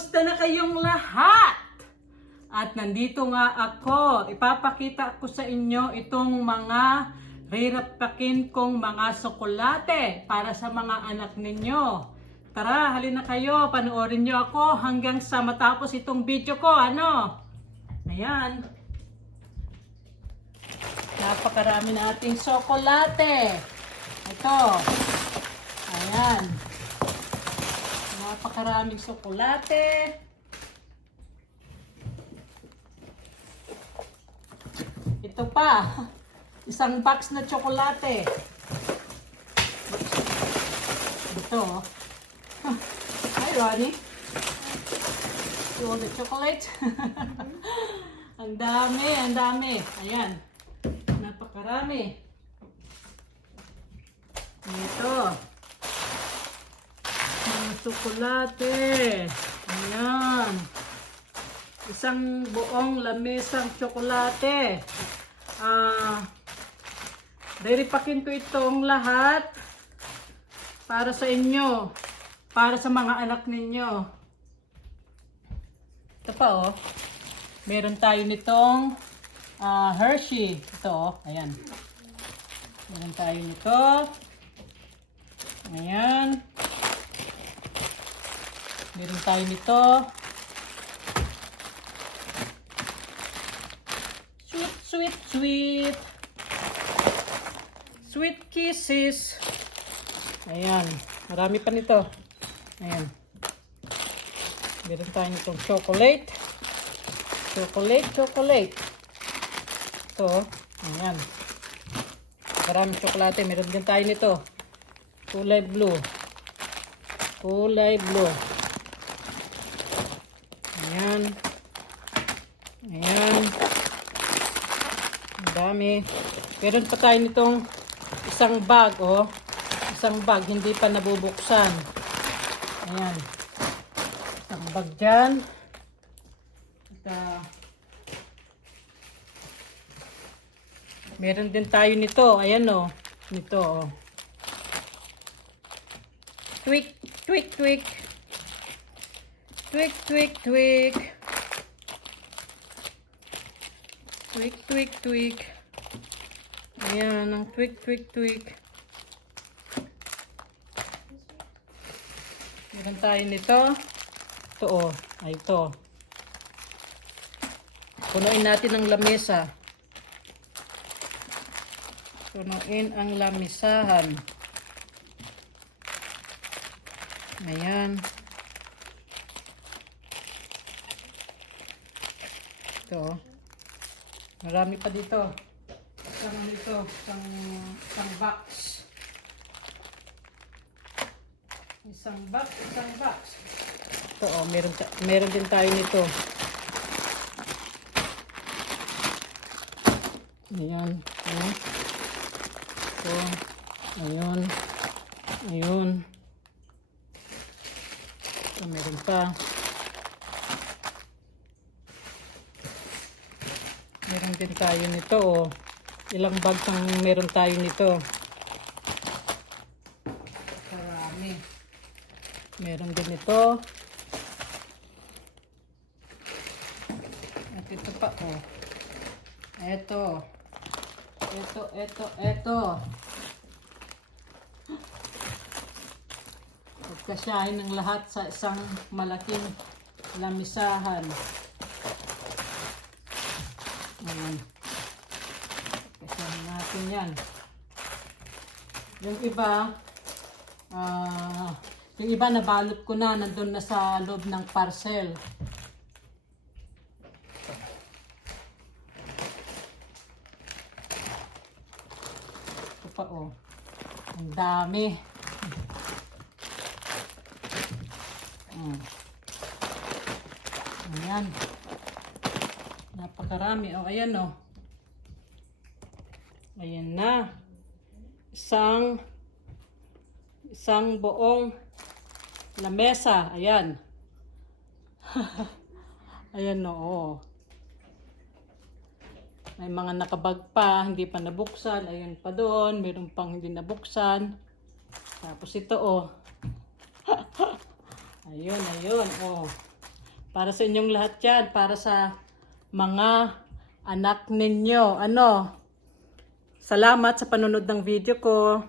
Kumusta na kayong lahat? At nandito nga ako, ipapakita ko sa inyo itong mga rirapakin kong mga sokolate para sa mga anak ninyo. Tara, halina kayo, panoorin nyo ako hanggang sa matapos itong video ko, ano? Ayan. Napakarami nating sokolate. Ito. Ayan. Napakaraming sokolate. Ito pa. Isang box na tsokolate. Ito. Hi, Ronnie. You want the chocolate? Ang dami, ang dami. Ayan. Napakarami. Ito. Mga tsokolate. Ayan. Isang buong lamesang tsokolate. Riripakin ko itong lahat para sa inyo. Para sa mga anak ninyo. Ito pa oh. Meron tayo nitong Hershey. Ito oh. Ayan. Meron tayo nito. Ayan. Meron tayo nito. Sweet, sweet, sweet. Sweet kisses. Ayan. Marami pa nito. Ayan. Meron tayo nitong chocolate. Chocolate, chocolate. Ito. Ayan. Maraming tsokolate. Meron din tayo nito. Kulay blue. Kulay blue. Ayan. Ayan. Ang dami. Meron pa tayo nitong isang bag, oh. Isang bag, hindi pa nabubuksan. Ayan. Isang bag dyan. At, meron din tayo nito. Ayan, oh. Nito, oh. Tweak, tweak, tweak. Tweak, tweak, tweak. Tweak, tweak, tweak. Ayan, ang tweak, tweak, tweak. Meron tayo nito. Ito, oh. Ay, ito. Punuin natin ang lamesa. Punuin ang lamisahan. Ayan. Ito. Marami pa dito. Isang dito. Isang box. Isang box. Isang box. Ito oh. Meron din tayo nito. Ayan. Ayan. Ito. Ayun. Ayun. Ito, meron pa. Meron din tayo nito, oh. Ilang bags ang meron tayo nito. Marami. Meron din ito. At ito pa, oh. Ito. Ito. Pagkasyahin ng lahat sa isang malaking lamisahan. Ayan. Pagkasyahin natin yan. Yung iba nabalot ko na, nandun na sa loob ng parcel. Ito pa oh. Ang dami. Ayan. Napakarami. O, ayan o. Ayan na. Isang buong lamesa. Ayan. Ayan o. May mga nakabag pa, hindi pa nabuksan. Ayan pa doon. Meron pang hindi nabuksan. Tapos ito o. Ayun, oh. Para sa inyong lahat yan. Para sa mga anak ninyo. Ano? Salamat sa panonood ng video ko.